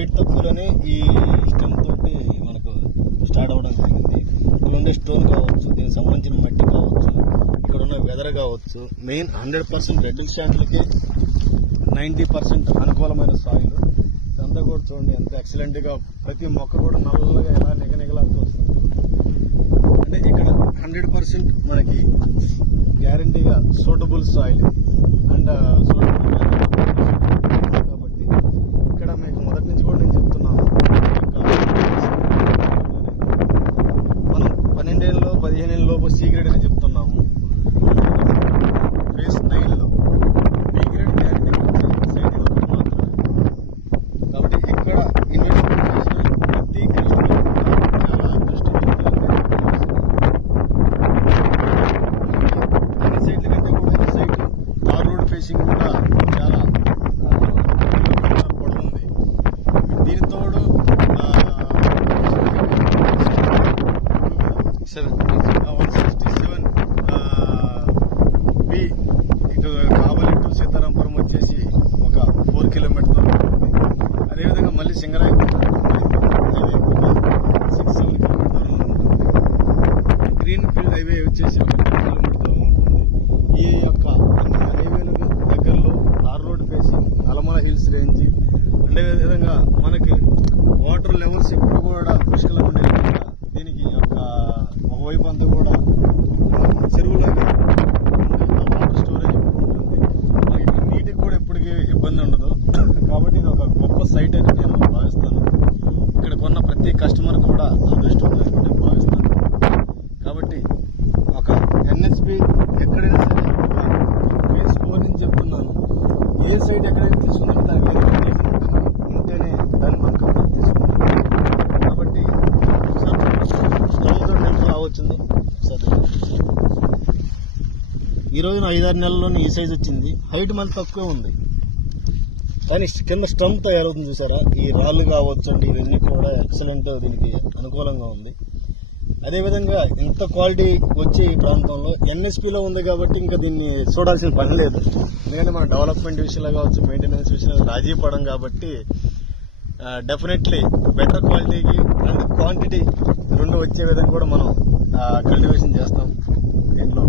Wait తక్కువలోనే ఈ stem తోటి మనకు స్టార్ట్ అవ్వడం జరిగింది. ఇక్కడ ఉండే స్టోన్ కావచ్చు, దీనికి సంబంధించిన మట్టి కావచ్చు, ఇక్కడ ఉన్న వెదర్ కావచ్చు, మెయిన్ 100% రెడ్ శాండ్లకి 90% అనుకూలమైన సాయిల్. ఇదంతా కూడా చూడండి ఎంత ఎక్సలెంట్గా, ప్రతి మొక్క కూడా నల్లగా ఎలా నిగనిగలాడుతూ వస్తుంది. అంటే ఇక్కడ 100% మనకి గ్యారంటీగా సూటబుల్ సాయిల్ అండ్ సూటబుల్ కాబట్టి ఇక్కడ మీకు మొదటి నుంచి కూడా నేను చెప్తున్నాను, మనం 12 ఏళ్ళలో 15 ఏళ్ళ లోపు సి గ్రేడ్ అని చెప్తున్నాము. ఫేస్ 9లో బి గ్రేడ్ గ్యారంటీ సైడ్ ఒకటి మాత్రమే. కాబట్టి ఇక్కడ ఇన్వెస్ట్మెంట్ చేసిన ప్రతి కస్టమర్ చాలా అదృష్టం. అన్ని సైడ్ల కంటే కూడా ఈ సైట్ తార్ రోడ్ ఫేసింగ్ కూడా చాలా పొడవుంది. దీనితో 167 బి ఇటు కావలి టు సీతారాంపురం వచ్చేసి ఒక 4 కిలోమీటర్ దూరం ఉంటుంది. అదేవిధంగా మళ్ళీ సింగరాయి హైవే ఒక 6-7 కిలోమీటర్ దూరంలో ఉంటుంది. గ్రీన్ ఫీల్డ్ హైవే వచ్చేసి ఒక 10 కిలోమీటర్ దూరం ఉంటుంది. ఈ యొక్క హైవేలకు దగ్గరలో tar road facing Alamala hills range, అదేవిధంగా మనకి వాటర్ లెవెల్స్ ఇప్పుడు కూడా పుష్కలంగా ఉండే విధంగా దీనికి యొక్క ఒకవైపు అంతా కూడా చెరువులాగా వాటర్ స్టోరేజ్ ఉంటుంది. మనకి ఇక్కడ నీటికి కూడా ఎప్పటికీ ఇబ్బంది ఉండదు. కాబట్టి ఇది ఒక గొప్ప సైట్ అని నేను భావిస్తాను. ఇక్కడ కొన్న ప్రతి కస్టమర్ కూడా అదృష్టవంతులు భావిస్తాను. కాబట్టి ఒక ఎన్ఎస్పి ఎక్కడైనా సరే ఫేస్ 4 నుంచి చెప్తున్నాను, ఏ సైట్ ఎక్కడైనా తీసుకున్నా దానికి ఏదో కండిషన్ ఉంటేనే దాన్ని మనం కంప్లీట్ తీసుకుంటాం. కాబట్టి స్టమ్తో టెంపుల్ రావచ్చింది సార్. ఈ రోజున 5-6 నెలల్లోనే ఈ సైజ్ వచ్చింది. హైట్ మళ్ళీ తక్కువ ఉంది, కానీ కింద స్టమ్ తయారవుతుంది చూసారా. ఈ రాళ్ళు కావచ్చండి, ఇవన్నీ కూడా ఎక్సలెంట్, దీనికి అనుకూలంగా ఉంది. అదేవిధంగా ఇంత క్వాలిటీ వచ్చే ఈ ప్రాంతంలో ఎన్ఎస్పిలో ఉంది కాబట్టి ఇంకా దీన్ని చూడాల్సిన పని లేదు. ఎందుకంటే మన డెవలప్మెంట్ విషయంలో కావచ్చు, మెయింటెనెన్స్ విషయంలో రాజీ పడం కాబట్టి డెఫినెట్లీ బెటర్ క్వాలిటీకి అండ్ క్వాంటిటీ రెండు వచ్చే విధంగా కూడా మనం కల్టివేషన్ చేస్తాం దీంట్లో.